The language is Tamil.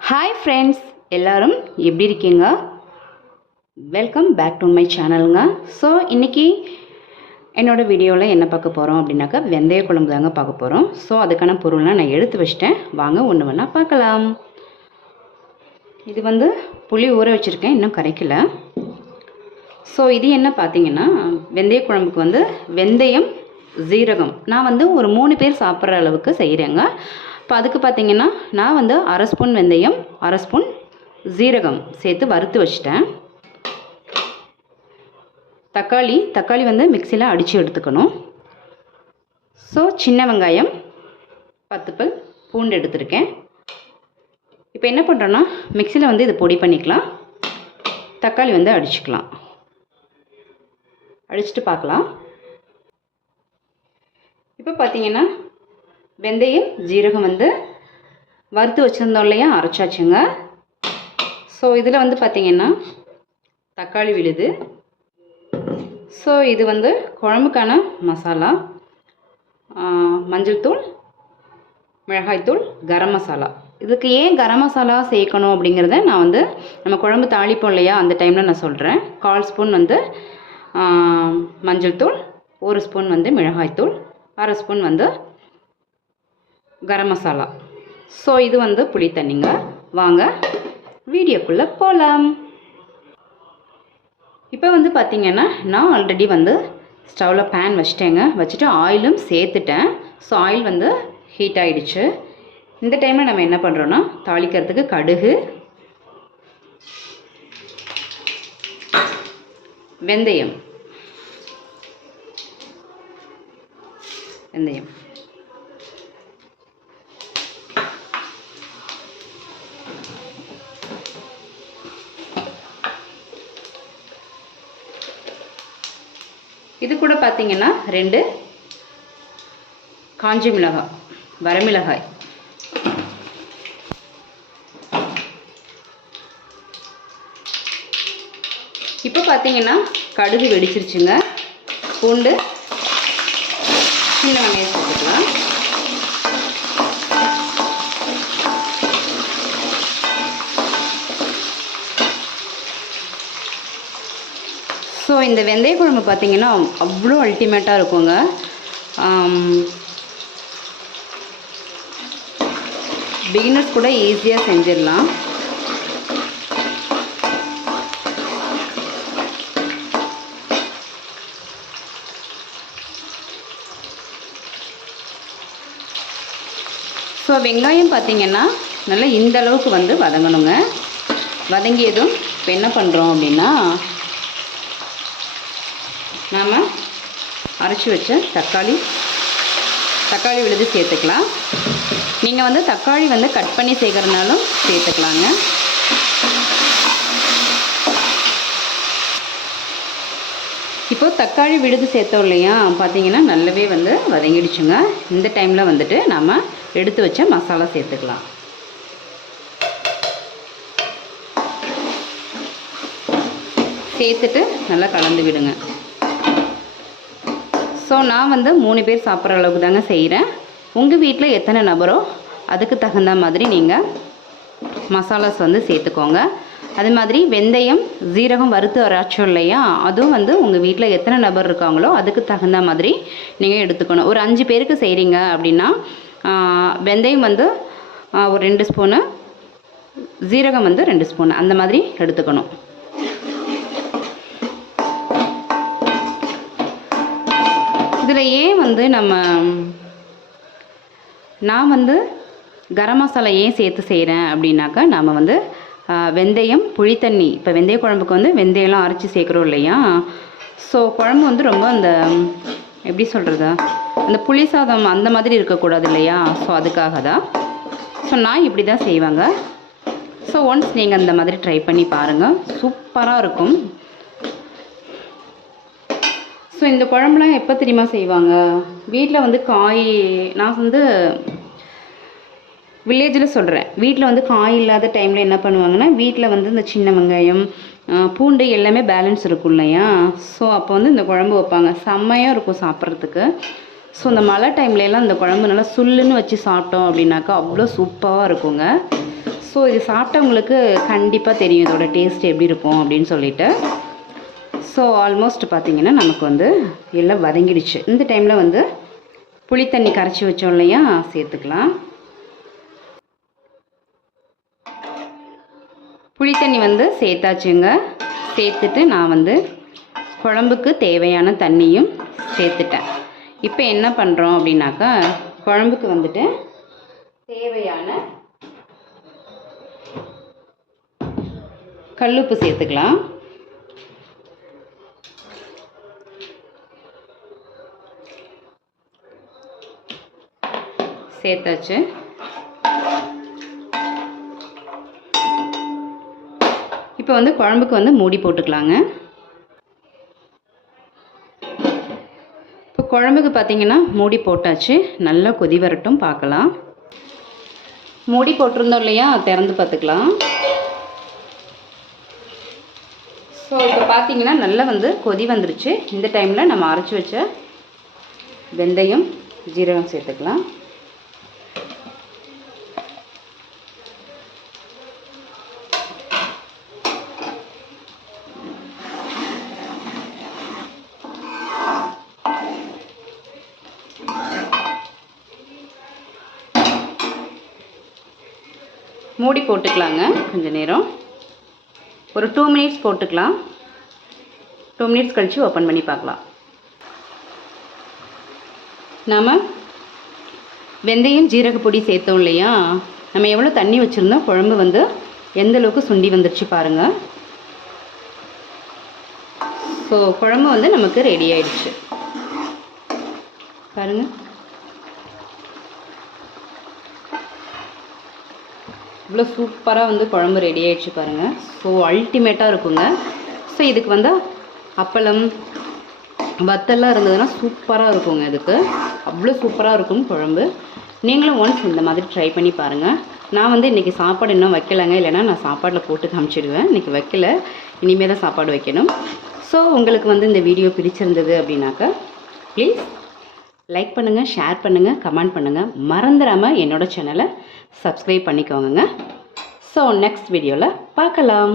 ஹாய் ஃப்ரெண்ட்ஸ் எல்லோரும் எப்படி இருக்கீங்க? வெல்கம் பேக் டு மை சேனலுங்க ஸோ இன்றைக்கி என்னோடய வீடியோவில் என்ன பார்க்க போகிறோம் அப்படின்னாக்கா வெந்தய குழம்பு தாங்க பார்க்க போகிறோம் ஸோ அதுக்கான பொருள்லாம் நான் எடுத்து வச்சிட்டேன். வாங்க ஒன்று ஒன்றா பார்க்கலாம். இது வந்து புளி ஊற வச்சுருக்கேன் இன்னும் கரைக்கல. ஸோ இது என்ன பார்த்தீங்கன்னா வெந்தய குழம்புக்கு வந்து வெந்தயம் ஜீரகம் நான் வந்து ஒரு மூணு பேர் சாப்பிட்ற அளவுக்கு செய்கிறேங்க இப்போ அதுக்கு பார்த்தீங்கன்னா நான் வந்து அரை ஸ்பூன் வெந்தயம் அரை ஸ்பூன் ஜீரகம் சேர்த்து வறுத்து வச்சிட்டேன். தக்காளி தக்காளி வந்து மிக்சியில் அடித்து எடுத்துக்கணும். ஸோ சின்ன வெங்காயம் பத்து பல் பூண்டு எடுத்திருக்கேன். இப்போ என்ன பண்ணுறோன்னா மிக்சியில் வந்து இதை பொடி பண்ணிக்கலாம். தக்காளி வந்து அடிச்சுக்கலாம். அடிச்சுட்டு பார்க்கலாம். இப்போ பார்த்தீங்கன்னா வெந்தயம் ஜீரகம் வந்து வறுத்து வச்சுருந்தோம் இல்லையா? அரைச்சாச்சுங்க. ஸோ இதில் வந்து பார்த்திங்கன்னா தக்காளி விழுது. ஸோ இது வந்து குழம்புக்கான மசாலா. மஞ்சள் தூள் மிளகாய்த்தூள் கரம் மசாலா. இதுக்கு ஏன் கரம் மசாலா சேர்க்கணும் அப்படிங்கிறத நான் வந்து நம்ம குழம்பு தாளிப்போம் இல்லையா? அந்த டைமில் நான் சொல்கிறேன் கால் ஸ்பூன் வந்து மஞ்சள் தூள் ஒரு ஸ்பூன் வந்து மிளகாய்த்தூள் அரை ஸ்பூன் வந்து கரம் மசாலா. ஸோ இது வந்து புளி தண்ணிங்க. வாங்க வீடியோக்குள்ளே போகலாம் இப்போ வந்து பார்த்திங்கன்னா நான் ஆல்ரெடி வந்து ஸ்டவ்வில் பேன் வச்சிட்டேங்க. வச்சுட்டு ஆயிலும் சேர்த்துட்டேன். ஸோ ஆயில் வந்து ஹீட் ஆகிடுச்சு இந்த டைமில் நம்ம என்ன பண்ணுறோன்னா தாளிக்கிறதுக்கு கடுகு வெந்தயம். வெந்தயம். இது கூட பார்த்தீங்கன்னா ரெண்டு காஞ்சி மிளகாய். வரமிளகாய் இப்போ பார்த்தீங்கன்னா கடுகு வெடிச்சிருச்சுங்க. பூண்டு சின்ன வெங்காயம் சேர்த்துக்கலாம் இந்த வெந்தய குழம்பு பார்த்தீங்கன்னா அவ்வளோ அல்டிமேட்டாக இருக்குங்க. பிகினர்ஸ் கூட ஈஸியாக செஞ்சிடலாம். ஸோ வெங்காயம் பார்த்தீங்கன்னா நல்லா இந்த அளவுக்கு வந்து வதங்கணுங்க. வதங்கியதும் இப்போ என்ன பண்ணுறோம் அப்படின்னா நாம் அரைச்சி வச்ச தக்காளி தக்காளி விழுது சேர்த்துக்கலாம். நீங்கள் வந்து தக்காளி வந்து கட் பண்ணி செய்கிறனாலும் சேர்த்துக்கலாங்க. இப்போ தக்காளி விழுது சேர்த்தோம் இல்லையா? பார்த்தீங்கன்னா நல்லாவே வந்து வதங்கிடுச்சுங்க. இந்த டைமில் வந்துட்டு நம்ம எடுத்து வச்ச மசாலா சேர்த்துக்கலாம். சேர்த்துட்டு நல்லா கலந்து விடுங்க. ஸோ நான் வந்து மூணு பேர் சாப்பிட்ற அளவுக்கு தாங்க செய்கிறேன் உங்கள் வீட்டில் எத்தனை நபரோ? அதுக்கு தகுந்த மாதிரி நீங்கள் மசாலாஸ் வந்து சேர்த்துக்கோங்க. அது மாதிரி வெந்தயம் ஜீரகம் வறுத்து அரைச்சோம் இல்லையா அதுவும் வந்து உங்கள் வீட்டில் எத்தனை நபர் இருக்காங்களோ அதுக்கு தகுந்த மாதிரி நீங்கள் எடுத்துக்கணும். ஒரு அஞ்சு பேருக்கு செய்கிறீங்க அப்படின்னா வெந்தயம் வந்து ஒரு ரெண்டு ஸ்பூனு ஜீரகம் வந்து ரெண்டு ஸ்பூன் அந்த மாதிரி எடுத்துக்கணும். இதில் ஏன் வந்து நம்ம நான் வந்து கரம் மசாலா ஏன் சேர்த்து செய்கிறேன் அப்படின்னாக்கா நாம் வந்து வெந்தயம் புளித்தண்ணி இப்போ வெந்தய குழம்புக்கு வந்து வெந்தயம்லாம் அரைச்சி சேர்க்குறோம் இல்லையா? ஸோ குழம்பு வந்து ரொம்ப அந்த எப்படி சொல்கிறது அந்த புளி சாதம் அந்த மாதிரி இருக்கக்கூடாது இல்லையா? ஸோ அதுக்காக தான். ஸோ நான் இப்படி தான் செய்வாங்க. ஸோ ஒன்ஸ் நீங்கள் அந்த மாதிரி ட்ரை பண்ணி பாருங்கள் சூப்பராக இருக்கும். ஸோ இந்த குழம்புலாம் எப்போ தெரியுமா செய்வாங்க? வீட்டில் வந்து காய் நான் வந்து வில்லேஜில் சொல்கிறேன் வீட்டில் வந்து காய் இல்லாத டைமில் என்ன பண்ணுவாங்கன்னா வீட்டில் வந்து இந்த சின்ன வெங்காயம் பூண்டு எல்லாமே பேலன்ஸ் இருக்கும் இல்லையா? ஸோ அப்போ வந்து இந்த குழம்பு வைப்பாங்க. செம்மையாக இருக்கும் சாப்பிட்றதுக்கு. ஸோ இந்த மழை டைம்லலாம் இந்த குழம்பு நல்லா சுல்லுன்னு வச்சு சாப்பிட்டோம் அப்படின்னாக்கா அவ்வளோ சூப்பராக இருக்குங்க. ஸோ இது சாப்பிட்டவங்களுக்கு கண்டிப்பாக தெரியும் இதோட டேஸ்ட் எப்படி இருக்கும் அப்படின்னு சொல்லிட்டு. ஸோ ஆல்மோஸ்ட் பார்த்திங்கன்னா நமக்கு வந்து எல்லாம் வதங்கிடுச்சு. இந்த டைமில் வந்து புளி தண்ணி கரைச்சி வச்சோம் இல்லையா? சேர்த்துக்கலாம். புளி தண்ணி வந்து சேர்த்தாச்சுங்க. சேர்த்துட்டு நான் வந்து குழம்புக்கு தேவையான தண்ணியும் சேர்த்துட்டேன். இப்போ என்ன பண்ணுறோம் அப்படின்னாக்கா குழம்புக்கு வந்துட்டு தேவையான கல்லுப்பு சேர்த்துக்கலாம். சேர்த்தாச்சு. இப்போ வந்து குழம்புக்கு வந்து மூடி போட்டுக்கலாங்க. இப்போ குழம்புக்கு பார்த்தீங்கன்னா மூடி போட்டாச்சு. நல்லா கொதி வரட்டும் பார்க்கலாம். மூடி போட்டிருந்தோம் இல்லையா? திறந்து பார்த்துக்கலாம். ஸோ இப்போ பார்த்தீங்கன்னா நல்லா வந்து கொதி வந்துருச்சு. இந்த டைமில் நம்ம அரைச்சி வச்ச வெந்தயம் ஜீரகம் சேர்த்துக்கலாம். மூடி போட்டுக்கலாங்க கொஞ்ச நேரம். ஒரு டூ மினிட்ஸ் போட்டுக்கலாம். டூ மினிட்ஸ் கழித்து ஓப்பன் பண்ணி பார்க்கலாம். நாம் வெந்தயம் ஜீரக பொடி சேர்த்தோம் இல்லையா? நம்ம எவ்வளோ தண்ணி வச்சுருந்தோம்? குழம்பு வந்து எந்த அளவுக்கு சுண்டி வந்துருச்சு பாருங்கள் ஸோ குழம்பு வந்து நமக்கு ரெடி ஆயிடுச்சு. பாருங்கள் இவ்வளோ சூப்பராக வந்து குழம்பு ரெடி ஆகிடுச்சு பாருங்கள் ஸோ அல்டிமேட்டாக இருக்குங்க. ஸோ இதுக்கு வந்து அப்பளம் வத்தெல்லாம் இருந்ததுன்னா சூப்பராக இருக்குங்க இதுக்கு. அவ்வளோ சூப்பராக இருக்கும் குழம்பு. நீங்களும் ஒன்ஸ் இந்த மாதிரி ட்ரை பண்ணி பாருங்கள் நான் வந்து இன்றைக்கி சாப்பாடு இன்னும் வைக்கலைங்க. இல்லைன்னா நான் சாப்பாட்டில் போட்டு காமிச்சிடுவேன். இன்றைக்கி வைக்கல. இனிமேல் தான் சாப்பாடு வைக்கணும். ஸோ உங்களுக்கு வந்து இந்த வீடியோ பிடிச்சிருந்தது அப்படின்னாக்கா ப்ளீஸ் லைக் பண்ணுங்கள் ஷேர் பண்ணுங்கள் கமெண்ட் பண்ணுங்கள் மறந்துடாமல் என்னோடய சேனலை சப்ஸ்கிரைப் பண்ணிக்கோங்க ஸோ நெக்ஸ்ட் வீடியோவில் பார்க்கலாம்.